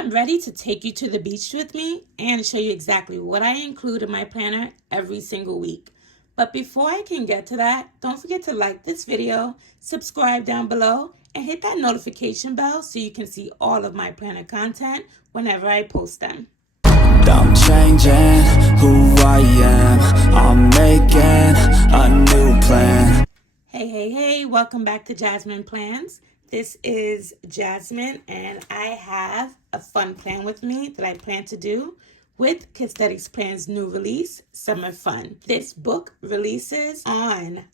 I'm ready to take you to the beach with me and show you exactly what I include in my planner every single week. But before I can get to that, don't forget to like this video, subscribe down below, and hit that notification bell so you can see all of my planner content whenever I post them. I'm changing who I am. I'm making a new plan. Hey, welcome back to Jasmine Plans. This is Jasmine, and I have a fun plan with me that I plan to do with Cassthetic Plans' new release, Summer Fun. This book releases on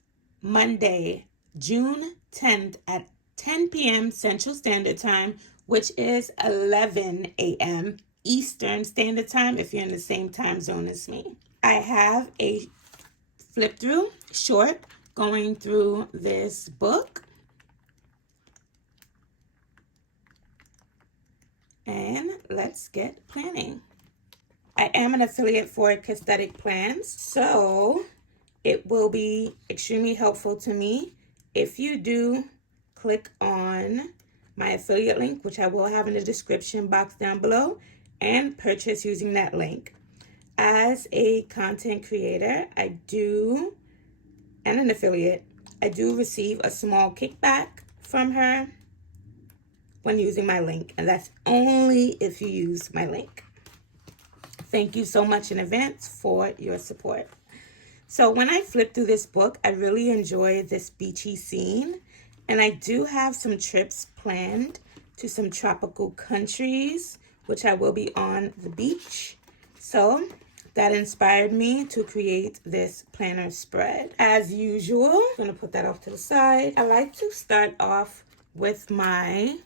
Monday, June 10th at 10 p.m. Central Standard Time, which is 11 a.m. Eastern Standard Time if you're in the same time zone as me. I have a flip through short going through this book. And let's get planning. I am an affiliate for Cassthetic Plans, so it will be extremely helpful to me if you do click on my affiliate link, which I will have in the description box down below, and purchase using that link. As a content creator, and an affiliate, I do receive a small kickback from her when using my link, and that's only if you use my link. Thank you so much in advance for your support. So when I flip through this book, I really enjoy this beachy scene, and I do have some trips planned to some tropical countries, which I will be on the beach. So that inspired me to create this planner spread. As usual, I'm gonna put that off to the side. I like to start off with my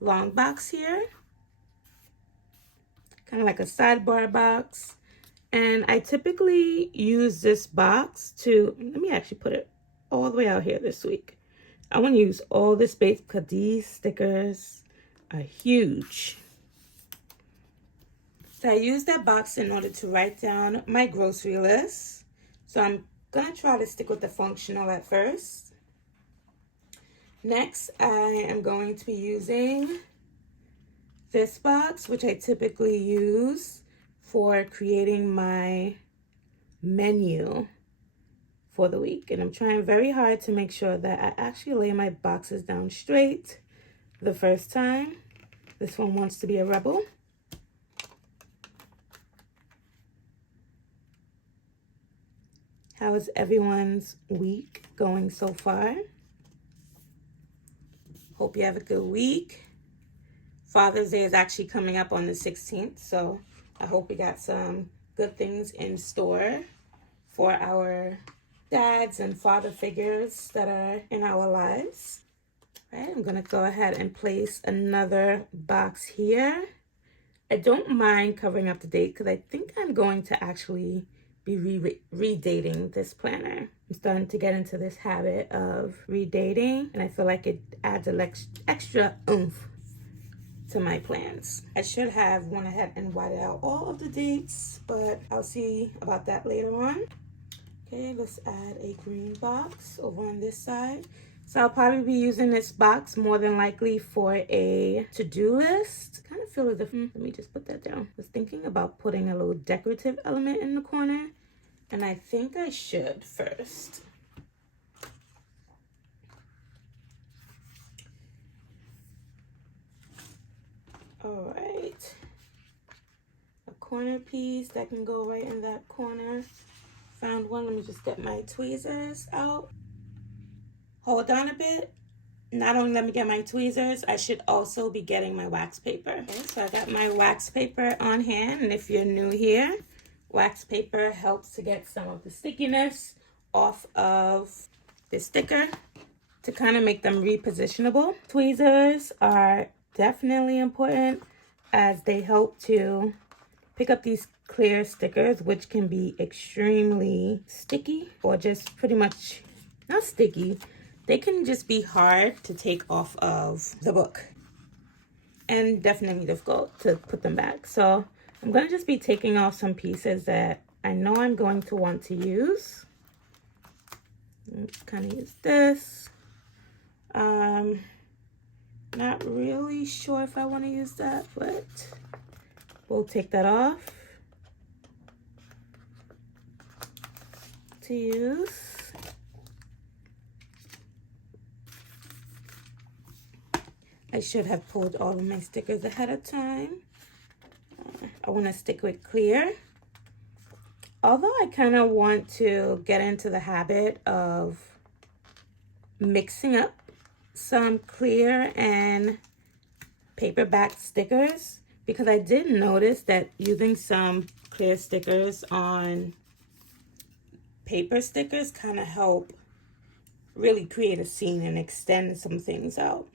long box here, kind of like a sidebar box. And I typically use this box to, let me actually put it all the way out here this week. I want to use all this space because these stickers are huge. So I use that box in order to write down my grocery list. So I'm going to try to stick with the functional at first. Next, I am going to be using this box, which I typically use for creating my menu for the week. And I'm trying very hard to make sure that I actually lay my boxes down straight the first time. This one wants to be a rebel. How is everyone's week going so far? Hope you have a good week. Father's Day is actually coming up on the 16th, so I hope we got some good things in store for our dads and father figures that are in our lives. All right, I'm going to go ahead and place another box here. I don't mind covering up the date because I think I'm going to actually be redating this planner. I'm starting to get into this habit of redating, and I feel like it adds an extra oomph to my plans. I should have went ahead and whited out all of the dates, but I'll see about that later on. Okay, let's add a green box over on this side. So I'll probably be using this box more than likely for a to-do list. Kind of feel as if, let me just put that down. I was thinking about putting a little decorative element in the corner, and I think I should first. All right, a corner piece that can go right in that corner. Found one. Let me just get my tweezers out. Hold on a bit. Not only let me get my tweezers, I should also be getting my wax paper. Okay, so I got my wax paper on hand, and if you're new here, wax paper helps to get some of the stickiness off of the sticker to kind of make them repositionable. Tweezers are definitely important as they help to pick up these clear stickers, which can be extremely sticky or just pretty much not sticky. They can just be hard to take off of the book and definitely difficult to put them back. So I'm going to just be taking off some pieces that I know I'm going to want to use. Kind of use this. Not really sure if I want to use that, but we'll take that off to use. I should have pulled all of my stickers ahead of time. I want to stick with clear. Although I kind of want to get into the habit of mixing up some clear and paperback stickers, because I did notice that using some clear stickers on paper stickers kind of help really create a scene and extend some things out.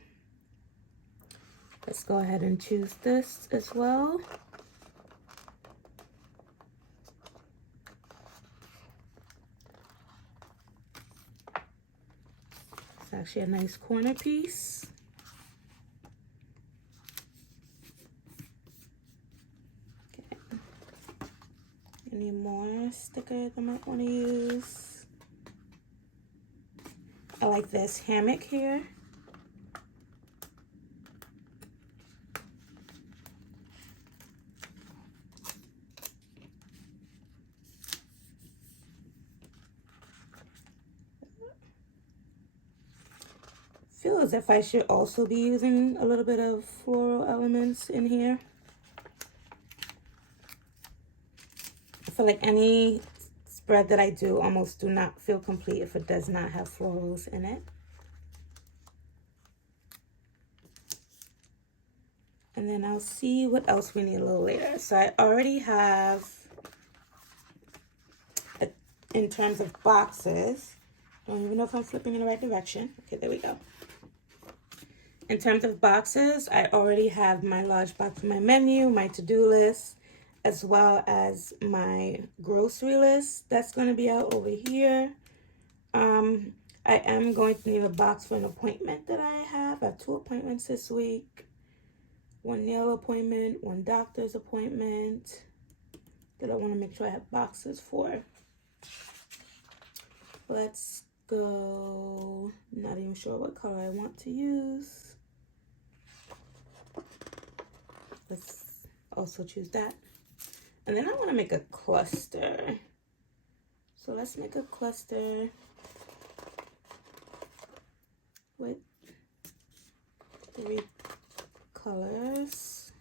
Let's go ahead and choose this as well. It's actually a nice corner piece. Okay. Any more stickers I might want to use? I like this hammock here. Feel as if I should also be using a little bit of floral elements in here. I feel like any spread that I do almost do not feel complete if it does not have florals in it. And then I'll see what else we need a little later. So I already have, in terms of boxes, I don't even know if I'm flipping in the right direction. Okay, there we go. In terms of boxes, I already have my large box for my menu, my to-do list, as well as my grocery list. That's going to be out over here. I am going to need a box for an appointment that I have. I have 2 appointments this week. 1 nail appointment, 1 doctor's appointment that I want to make sure I have boxes for. Let's go. Not even sure what color I want to use. Let's also choose that. And then I want to make a cluster. So let's make a cluster with 3 colors.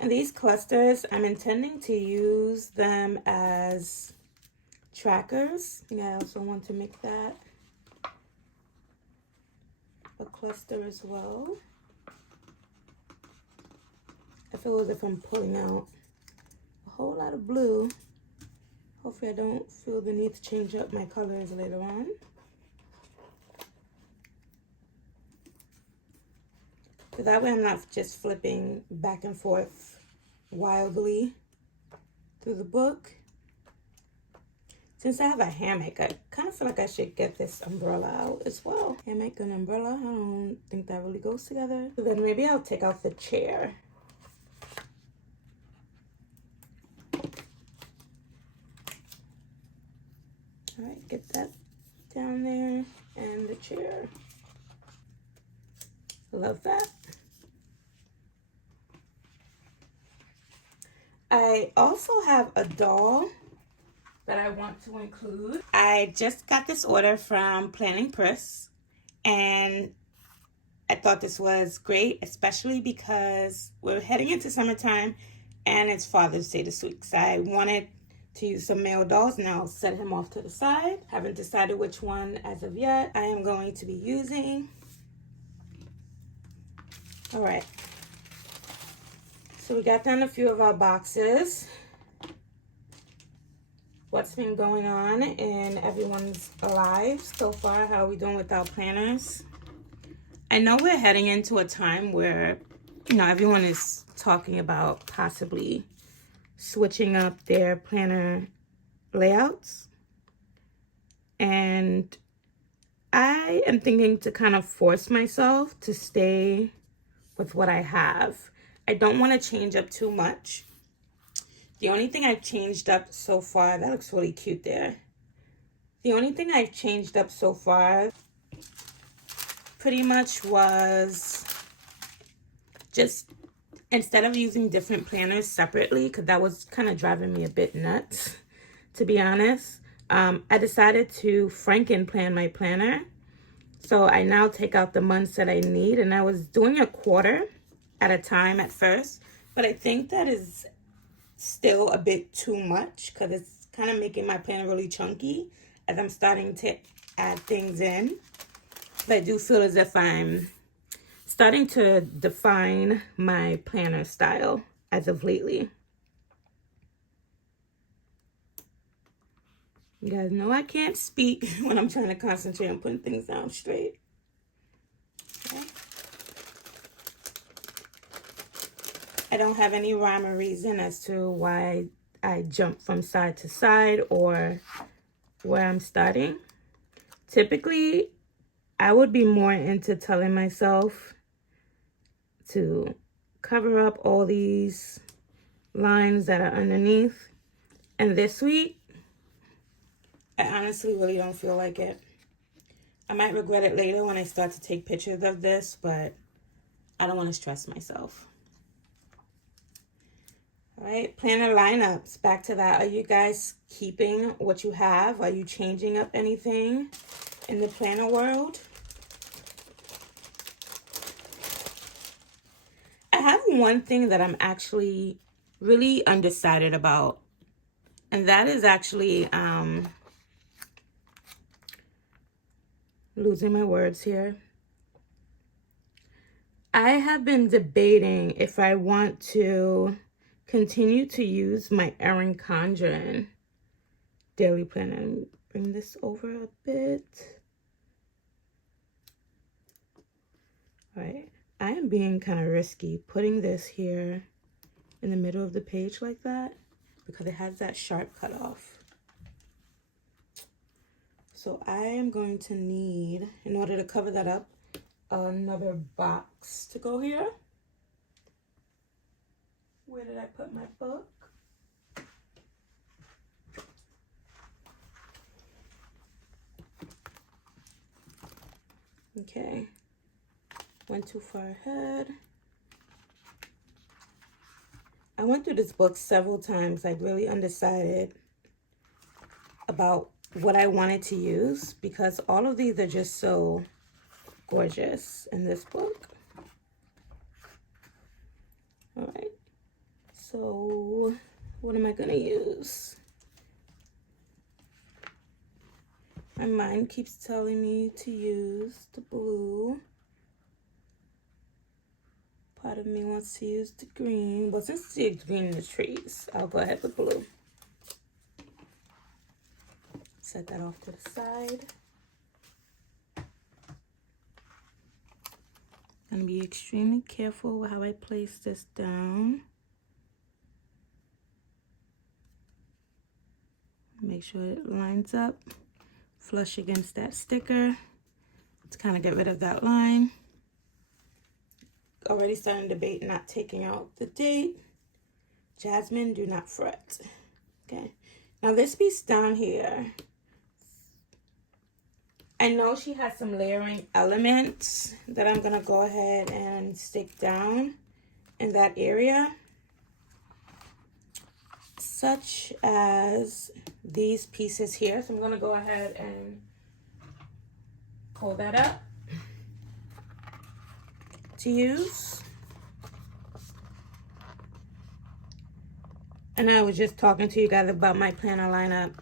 And these clusters, I'm intending to use them as trackers. Yeah, I also want to make that a cluster as well. I feel as if I'm pulling out a whole lot of blue. Hopefully I don't feel the need to change up my colors later on. So that way I'm not just flipping back and forth wildly through the book. Since I have a hammock, I kind of feel like I should get this umbrella out as well. Hammock and umbrella, I don't think that really goes together. So then maybe I'll take out the chair. All right, get that down there, and the chair. Love that. I also have a doll that I want to include. I just got this order from Planning Press, and I thought this was great, especially because we're heading into summertime and it's Father's Day this week. So I wanted to use some male dolls, and I'll set him off to the side. Haven't decided which one as of yet I am going to be using. All right. So we got done a few of our boxes. What's been going on in everyone's lives so far? How are we doing with our planners? I know we're heading into a time where, everyone is talking about possibly switching up their planner layouts. And I am thinking to kind of force myself to stay with what I have. I don't want to change up too much. The only thing I've changed up so far, that looks really cute there. The only thing I've changed up so far pretty much was just instead of using different planners separately, because that was kind of driving me a bit nuts, to be honest, I decided to Franken plan my planner. So I now take out the months that I need, and I was doing a quarter at a time at first, but I think that is still a bit too much because it's kind of making my planner really chunky as I'm starting to add things in. But I do feel as if I'm starting to define my planner style as of lately. You guys know I can't speak when I'm trying to concentrate on putting things down straight. Okay. I don't have any rhyme or reason as to why I jump from side to side or where I'm starting. Typically, I would be more into telling myself to cover up all these lines that are underneath. And this week, I honestly really don't feel like it. I might regret it later when I start to take pictures of this, but I don't want to stress myself. All right, planner lineups. Back to that. Are you guys keeping what you have? Are you changing up anything in the planner world? I have one thing that I'm actually really undecided about, and that is actually losing my words here. I have been debating if I want to continue to use my Erin Condren daily planner. Let me bring this over a bit. All right, I am being kind of risky putting this here in the middle of the page like that because it has that sharp cutoff. So I am going to need, in order to cover that up, another box to go here. Where did I put my book? Okay, went too far ahead. I went through this book several times, like really undecided about what I wanted to use because all of these are just so gorgeous in this book. All right, so what am I gonna use? My mind keeps telling me to use the blue. Part of me wants to use the green. Well, since it's green in the trees, I'll go ahead with blue. Set that off to the side. I'm gonna be extremely careful with how I place this down. Make sure it lines up flush against that sticker to kind of get rid of that line. Already starting to debate not taking out the date. Jasmine, do not fret. Okay, now this piece down here, I know she has some layering elements that I'm gonna go ahead and stick down in that area, such as these pieces here. So I'm gonna go ahead and pull that up to use. And I was just talking to you guys about my planner lineup.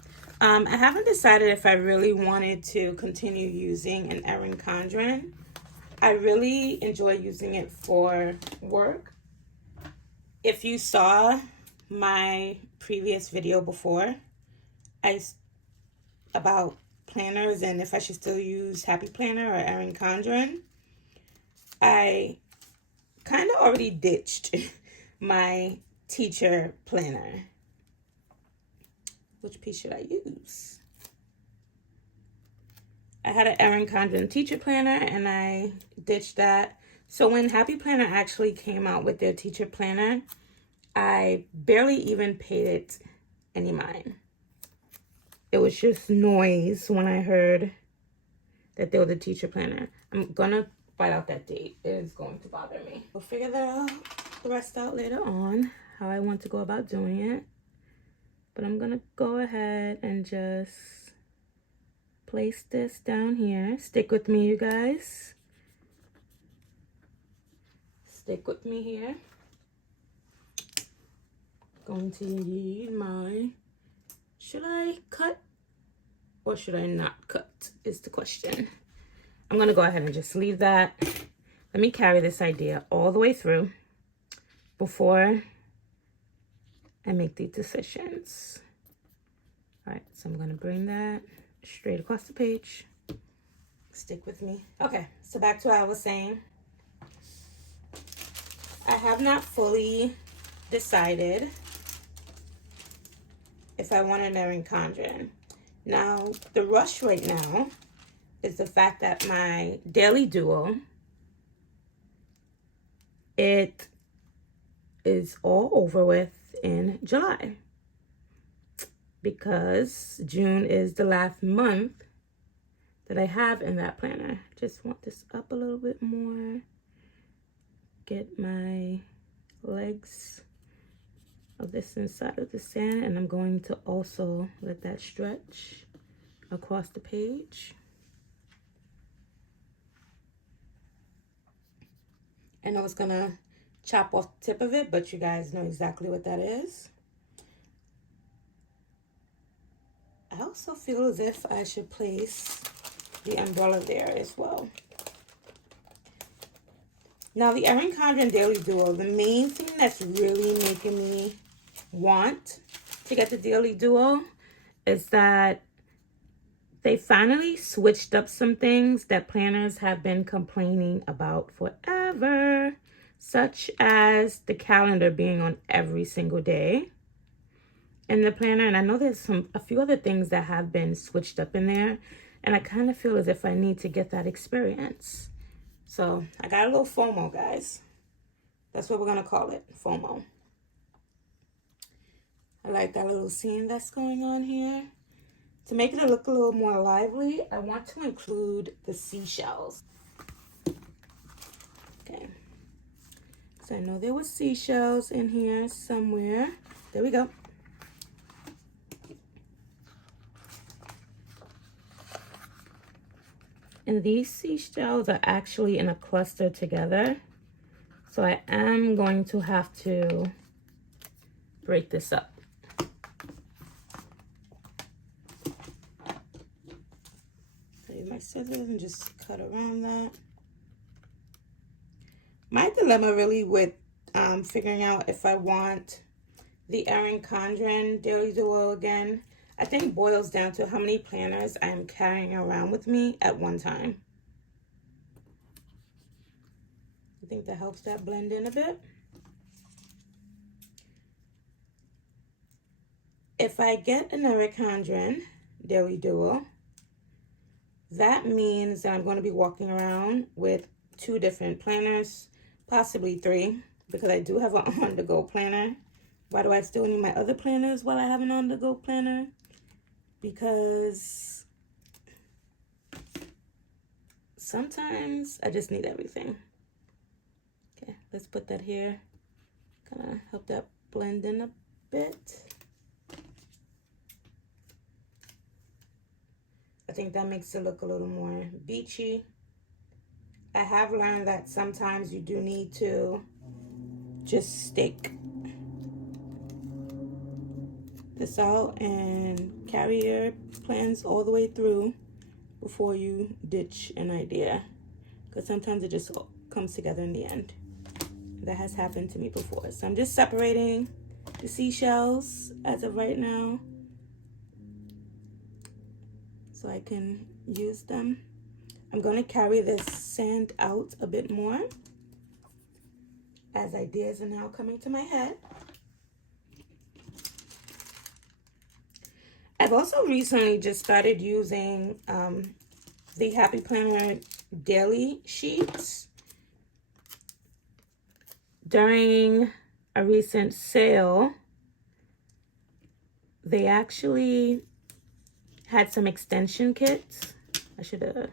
I haven't decided if I really wanted to continue using an Erin Condren. I really enjoy using it for work. If you saw my previous video before, about planners and if I should still use Happy Planner or Erin Condren, I kind of already ditched my teacher planner. Which piece should I use? I had an Erin Condren teacher planner and I ditched that. So when Happy Planner actually came out with their teacher planner, I barely even paid it any mind. It was just noise when I heard that there was a teacher planner. I'm gonna find out that date. It is going to bother me. We'll figure the rest out later on, how I want to go about doing it. But I'm gonna go ahead and just place this down here. Stick with me, you guys. Stick with me here. Going to need my, should I cut or should I not cut is the question. I'm gonna go ahead and just leave that. Let me carry this idea all the way through before I make these decisions. All right, so I'm gonna bring that straight across the page. Stick with me. Okay, so back to what I was saying. I have not fully decided if I want an Erin Condren. Now, the rush right now is the fact that my daily duo, it is all over with in July. Because June is the last month that I have in that planner. Just want this up a little bit more. Get my legs of this inside of the sand, and I'm going to also let that stretch across the page. I know it's gonna chop off the tip of it, but you guys know exactly what that is. I also feel as if I should place the umbrella there as well. Now, the Erin Condren Daily Duo, the main thing that's really making me want to get the Daily Duo is that they finally switched up some things that planners have been complaining about forever, such as the calendar being on every single day in the planner. And I know there's a few other things that have been switched up in there, and I kind of feel as if I need to get that experience. So I got a little FOMO, guys. That's what we're gonna call it, FOMO. I like that little scene that's going on here. To make it look a little more lively, I want to include the seashells. Okay. So I know there were seashells in here somewhere. There we go. And these seashells are actually in a cluster together. So I am going to have to break this up. Take my scissors and just cut around that. My dilemma really with figuring out if I want the Erin Condren Daily Duo again, I think boils down to how many planners I'm carrying around with me at one time. I think that helps that blend in a bit. If I get an Erin Condren Daily Duo, that means that I'm going to be walking around with 2 different planners, possibly 3, because I do have an on-the-go planner. Why do I still need my other planners while I have an on-the-go planner? Because sometimes I just need everything. Okay, let's put that here. Kind of help that blend in a bit. I think that makes it look a little more beachy. I have learned that sometimes you do need to just stake this out and carry your plans all the way through before you ditch an idea, because sometimes it just comes together in the end. That has happened to me before. So I'm just separating the seashells as of right now so I can use them. I'm going to carry this sand out a bit more as ideas are now coming to my head. I've also recently just started using the Happy Planner daily sheets. During a recent sale, they actually had some extension kits. I should have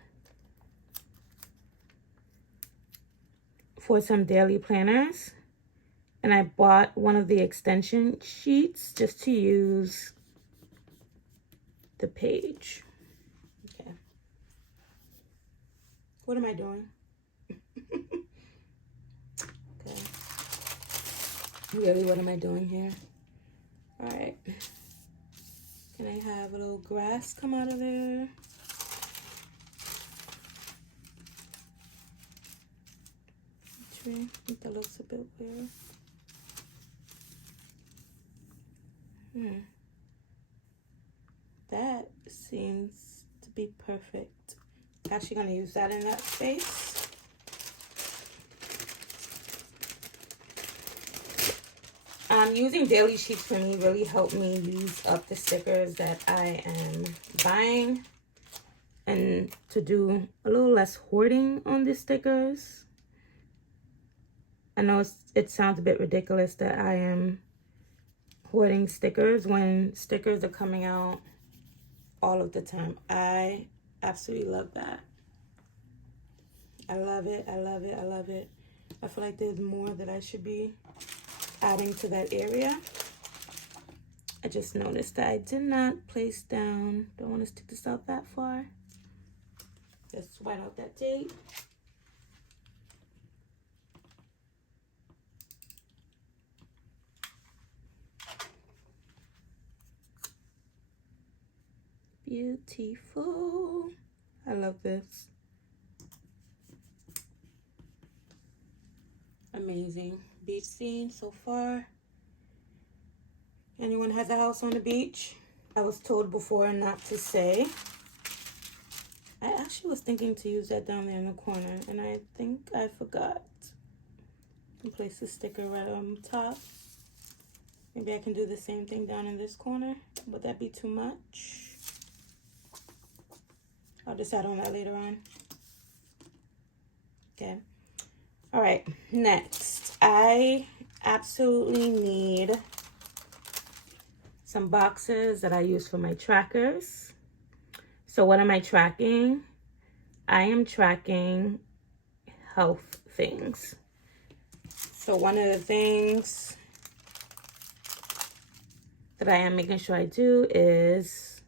for some daily planners. And I bought one of the extension sheets just to use the page. Okay. What am I doing? Okay. Really, what am I doing here? All right. Can I have a little grass come out of there? Tree. I think that looks a bit weird. That seems to be perfect. Actually gonna use that in that space. Using daily sheets for me really helped me use up the stickers that I am buying and to do a little less hoarding on the stickers. I know it sounds a bit ridiculous that I am hoarding stickers when stickers are coming out all of the time. I absolutely love that. I love it. I love it. I love it. I feel like there's more that I should be adding to that area. I just noticed that I did not place down. Don't want to stick this out that far. Just white out that date. Beautiful. I love this. Amazing beach scene so far. Anyone has a house on the beach? I was told before not to say. I actually was thinking to use that down there in the corner, and I think I forgot. And place the sticker right on top. Maybe I can do the same thing down in this corner. Would that be too much? I'll decide on that later on. Okay. All right, next. I absolutely need some boxes that I use for my trackers. So what am I tracking? I am tracking health things. So one of the things that I am making sure I do is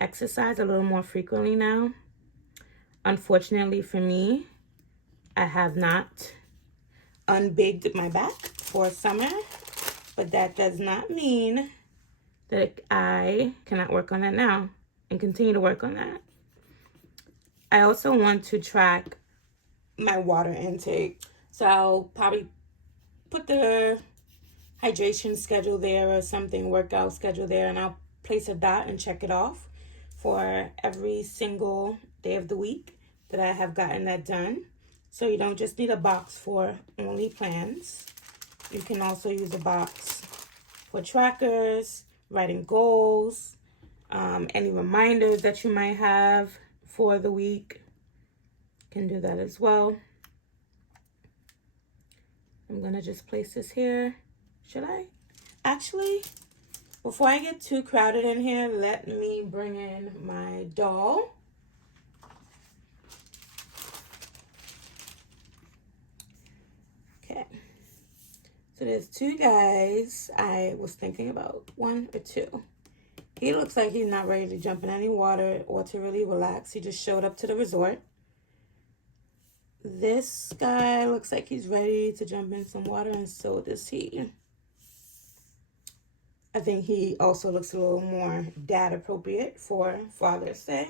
exercise a little more frequently now. Unfortunately for me, I have not unbigged my back for summer, but that does not mean that I cannot work on that now and continue to work on that. I also want to track my water intake. So I'll probably put the hydration schedule there or something, workout schedule there, and I'll place a dot and check it off for every single day of the week that I have gotten that done. So you don't just need a box for only plans. You can also use a box for trackers, writing goals, any reminders that you might have for the week. Can do that as well. I'm gonna just place this here. Should I? Actually, before I get too crowded in here, let me bring in my doll. Okay. So there's two guys I was thinking about, one or two. He looks like he's not ready to jump in any water or to really relax. He just showed up to the resort. This guy looks like he's ready to jump in some water, and so does he. I think he also looks a little more dad appropriate for Father's Day.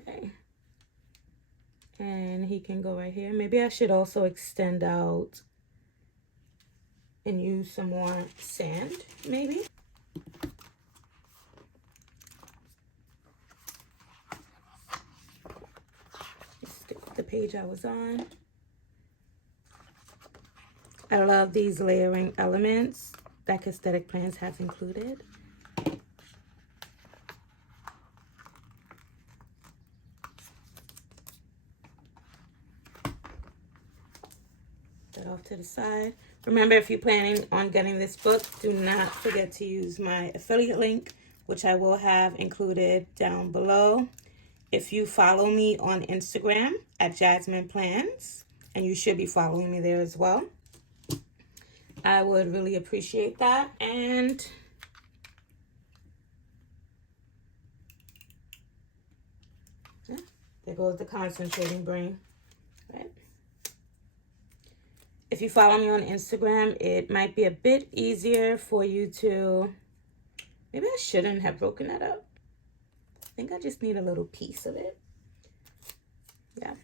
Okay. And he can go right here. Maybe I should also extend out and use some more sand, maybe. Stick with the page I was on. I love these layering elements that Cassthetic Plans has included. That off to the side. Remember, if you're planning on getting this book, do not forget to use my affiliate link, which I will have included down below. If you follow me on Instagram at Jasmine Plans, and you should be following me there as well, I would really appreciate that. And yeah, there goes the concentrating brain, right? If you follow me on Instagram, it might be a bit easier for you to, maybe I shouldn't have broken that up. I think I just need a little piece of it. Yeah.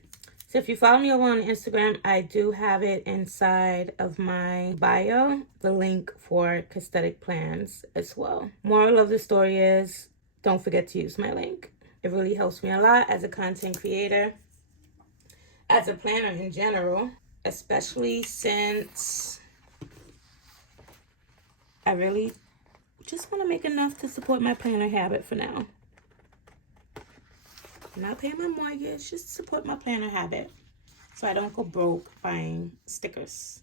So if you follow me over on Instagram, I do have it inside of my bio, the link for Cassthetic Plans as well. Moral of the story is, don't forget to use my link. It really helps me a lot as a content creator, as a planner in general, especially since I really just want to make enough to support my planner habit for now. I'm not paying my mortgage, just support my planner habit so I don't go broke buying stickers.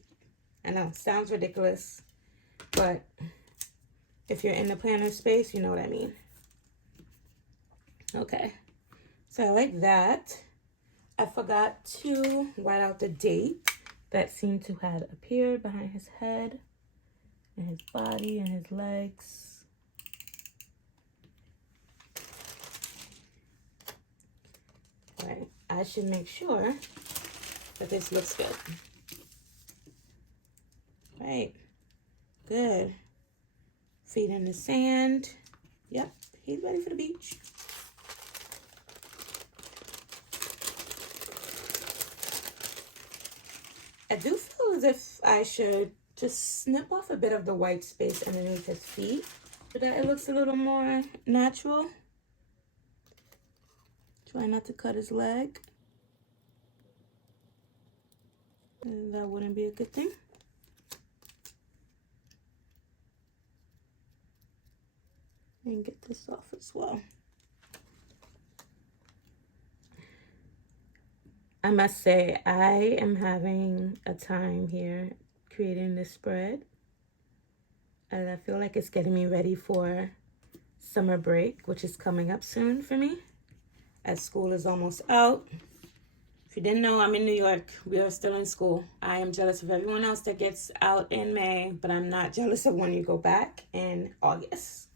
I know, sounds ridiculous, but if you're in the planner space, you know what I mean. Okay, so I like that. I forgot to write out the date that seemed to have appeared behind his head and his body and his legs. Right, I should make sure that this looks good. Right, good. Feet in the sand. Yep, he's ready for the beach. I do feel as if I should just snip off a bit of the white space underneath his feet so that it looks a little more natural. Try not to cut his leg. And that wouldn't be a good thing. And get this off as well. I must say, I am having a time here creating this spread. And I feel like it's getting me ready for summer break, which is coming up soon for me, as school is almost out. If you didn't know, I'm in New York. We are still in school. I am jealous of everyone else that gets out in May, but I'm not jealous of when you go back in August.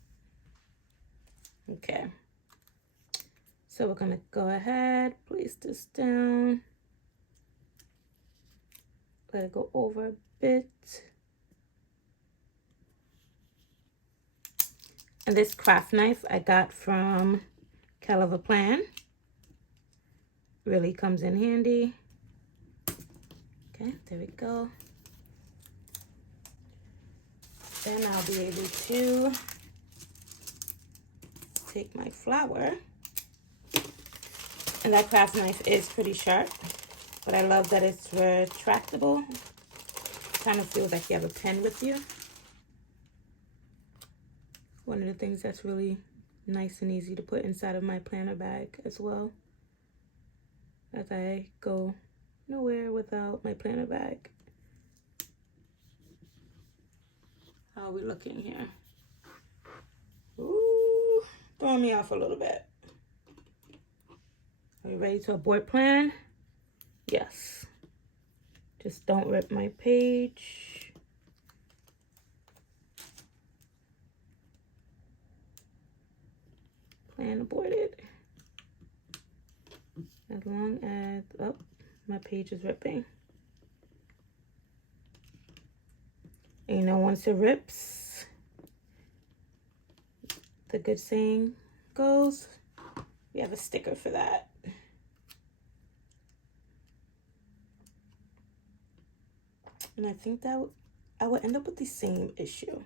Okay. So we're gonna go ahead, place this down. Let it go over a bit. And this craft knife I got from Cassthetic Plans. Really comes in handy. Okay, there we go. Then I'll be able to take my flower. And that craft knife is pretty sharp, but I love that it's retractable. Kind of feels like you have a pen with you. One of the things that's really nice and easy to put inside of my planner bag as well, as I go nowhere without my planner bag. How are we looking here? Ooh, throwing me off a little bit. Are you ready to abort plan? Yes. Just don't rip my page. Plan aborted. As long as, oh, my page is ripping. And you know, once it rips, the good saying goes, we have a sticker for that. And I think that I would end up with the same issue. All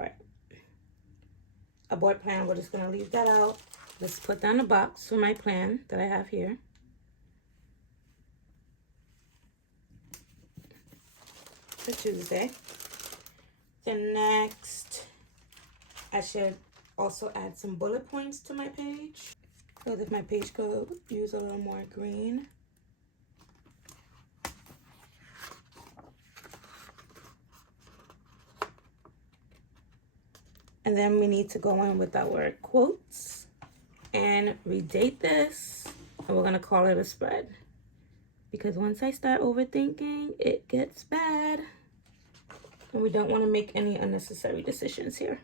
right. Abort plan, we're just gonna leave that out. Let's put down a box for my plan that I have here. For Tuesday. Then next, I should also add some bullet points to my page, so that my page could use a little more green. And then we need to go in with our quotes. and redate this, and we're gonna call it a spread. Because once I start overthinking, it gets bad. And we don't want to make any unnecessary decisions here.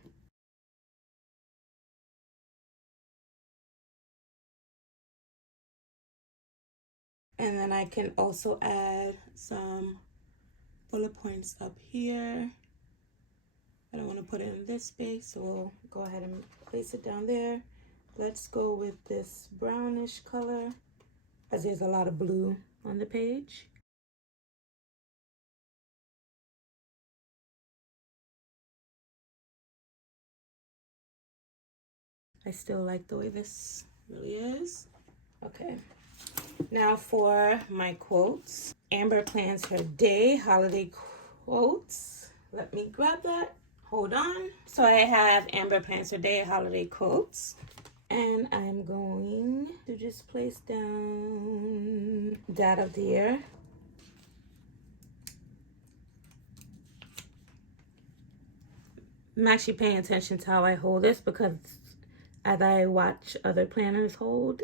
And then I can also add some bullet points up here. I don't want to put it in this space, so we'll go ahead and place it down there. Let's go with this brownish color, as there's a lot of blue on the page. I still like the way this really is. Okay. Now for my quotes. Amber plans her day holiday quotes. Let me grab that. Hold on. So I have Amber plans her day holiday quotes. And I'm going to just place down Dad of the Year. I'm actually paying attention to how I hold this because as I watch other planners hold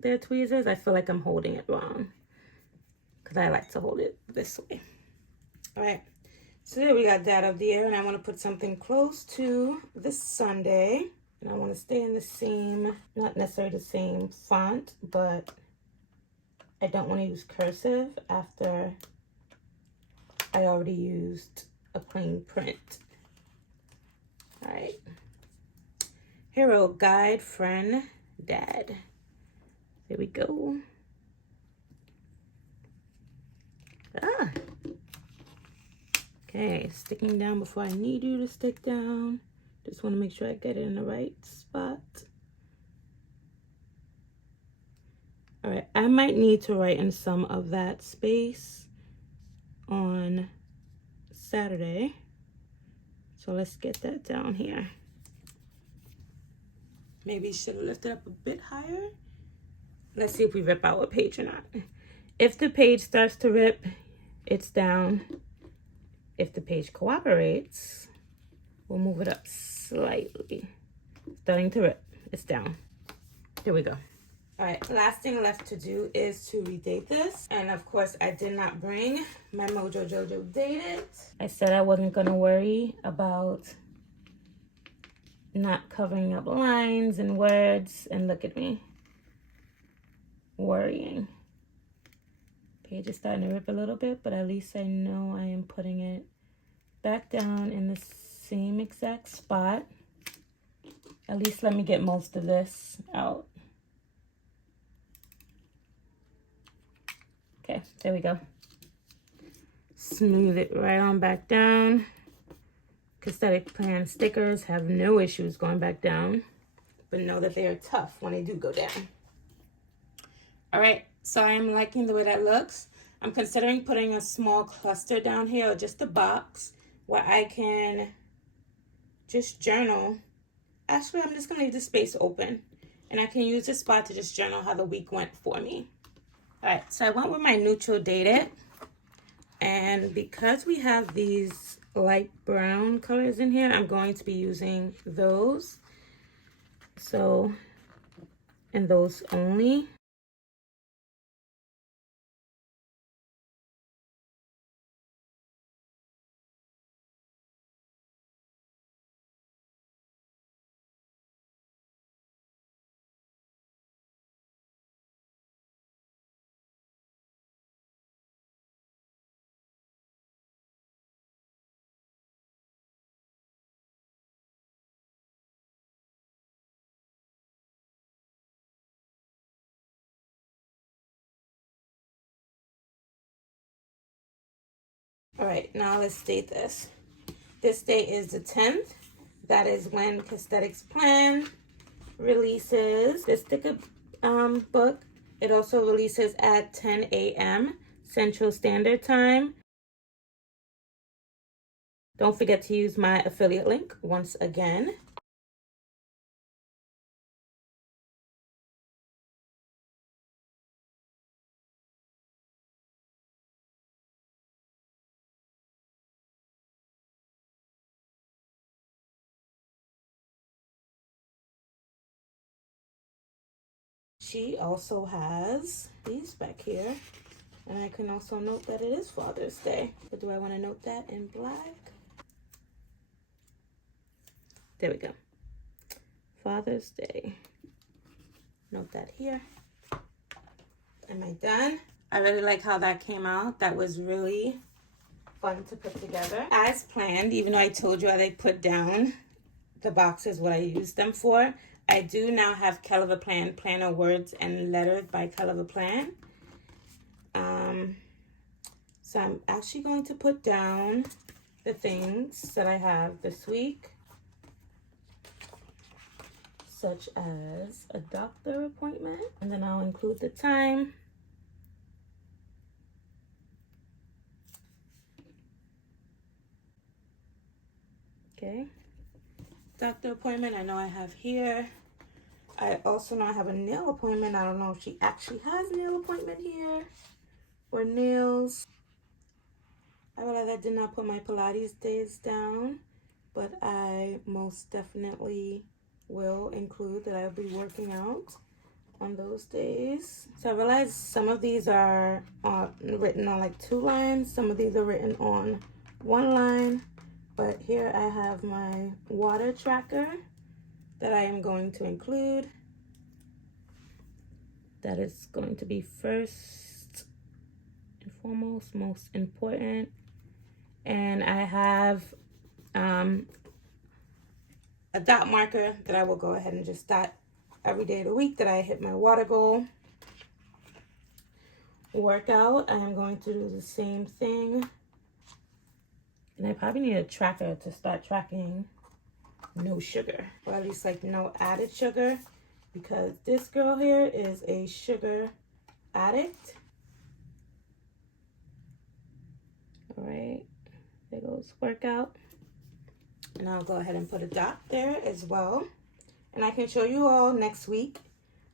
their tweezers, I feel like I'm holding it wrong because I like to hold it this way. All right, so there we got Dad of the Year, and I want to put something close to this Sunday, and I want to stay in the same, not necessarily the same font, but I don't want to use cursive after I already used a plain print. All right. Hero, guide, friend, dad. There we go. Ah. Okay, sticking down before I need you to stick down. Just want to make sure I get it in the right spot. All right, I might need to write in some of that space on Saturday. So let's get that down here. Maybe should have lifted up a bit higher. Let's see if we rip our page or not. If the page starts to rip, it's down. If the page cooperates, we'll move it up slightly. Starting to rip, it's down. There we go. All right, last thing left to do is to redate this. And of course, I did not bring my Mojo Jojo dated. I said I wasn't gonna worry about not covering up lines and words, and look at me worrying. Page is starting to rip a little bit, but at least I know I am putting it back down in the same exact spot. At least let me get most of this out. Okay, there we go. Smooth it right on back down. Cassthetic Plans stickers have no issues going back down, but know that they are tough when they do go down. All right, so I am liking the way that looks. I'm considering putting a small cluster down here, or just a box where I can just journal. Actually, I'm just gonna leave the space open, and I can use this spot to just journal how the week went for me. All right, so I went with my neutral dated, and because we have these light brown colors in here, I'm going to be using those. So, and those only. All right, now let's date this. This date is the 10th. That is when Cassthetic Plans releases the sticker book. It also releases at 10 a.m. Central Standard Time. Don't forget to use my affiliate link once again. she also has these back here. And I can also note that it is Father's Day. But do I want to note that in black? There we go. Father's Day. Note that here. Am I done? I really like how that came out. That was really fun to put together. As planned, even though I told you I put down the boxes, what I used them for, I do now have Cassthetic Plan, Planner Words and Letters by Cassthetic Plan. So I'm actually going to put down the things that I have this week, such as a doctor appointment, and then I'll include the time. Okay, doctor appointment I know I have here. I also know I have a nail appointment. I don't know if she actually has a nail appointment here or nails. I realized I did not put my Pilates days down, but I most definitely will include that I'll be working out on those days. So I realized some of these are written on like 2 lines. Some of these are written on 1 line. But here I have my water tracker that I am going to include. That is going to be first and foremost, most important. And I have a dot marker that I will go ahead and just dot every day of the week that I hit my water goal. Workout, I am going to do the same thing. And I probably need a tracker to start tracking no sugar, or at least like no added sugar, because this girl here is a sugar addict. All right, there goes workout. And I'll go ahead and put a dot there as well. And I can show you all next week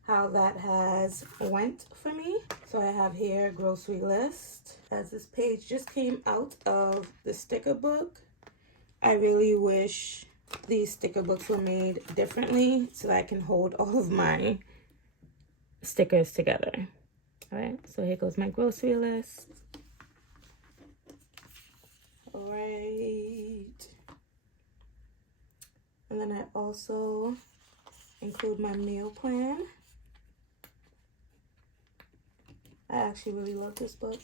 how that has went for me. So I have here grocery list. As this page just came out of the sticker book, I really wish these sticker books were made differently so that I can hold all of my stickers together. All right, so here goes my grocery list. All right. And then I also include my meal plan. I actually really love this book.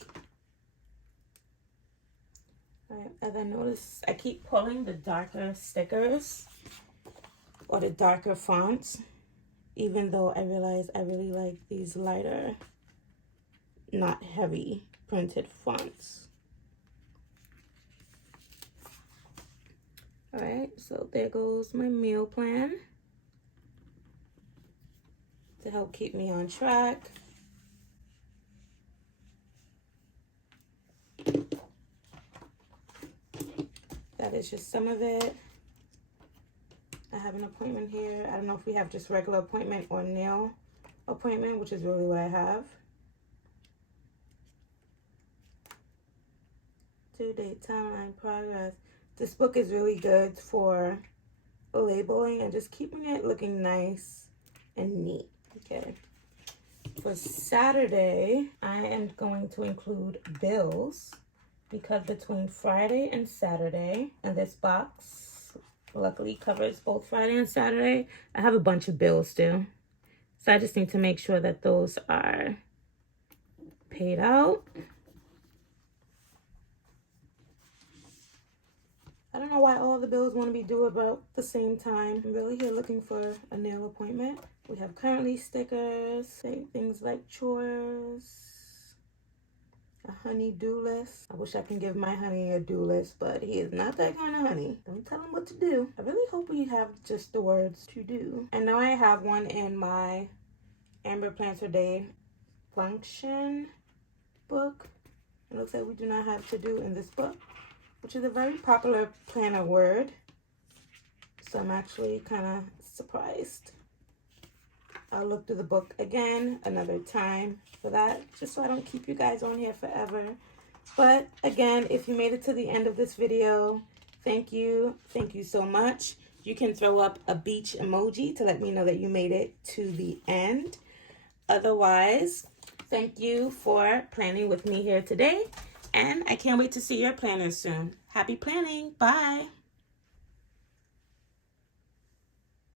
All right, as I notice, I keep pulling the darker stickers or the darker fonts, even though I realize I really like these lighter, not heavy printed fonts. All right, so there goes my meal plan to help keep me on track. That is just some of it. I have an appointment here. I don't know if we have just regular appointment or nail appointment, which is really what I have. Due date, timeline, progress. This book is really good for labeling and just keeping it looking nice and neat. Okay. For Saturday, I am going to include bills, because between Friday and Saturday, and this box luckily covers both Friday and Saturday, I have a bunch of bills still. So I just need to make sure that those are paid out. I don't know why all the bills want to be due about the same time. I'm really here looking for a nail appointment. We have currently stickers, say things like chores, a honey-do list. I wish I can give my honey a do list, but he is not that kind of honey. Don't tell him what to do. I really hope we have just the words to do. And now I have one in my Amber Plans for Day function book. It looks like we do not have to do in this book, which is a very popular planner word. So I'm actually kind of surprised. I'll look through the book again another time for that, just so I don't keep you guys on here forever. But again, if you made it to the end of this video, thank you. Thank you so much. You can throw up a beach emoji to let me know that you made it to the end. Otherwise, thank you for planning with me here today. And I can't wait to see your planners soon. Happy planning. Bye.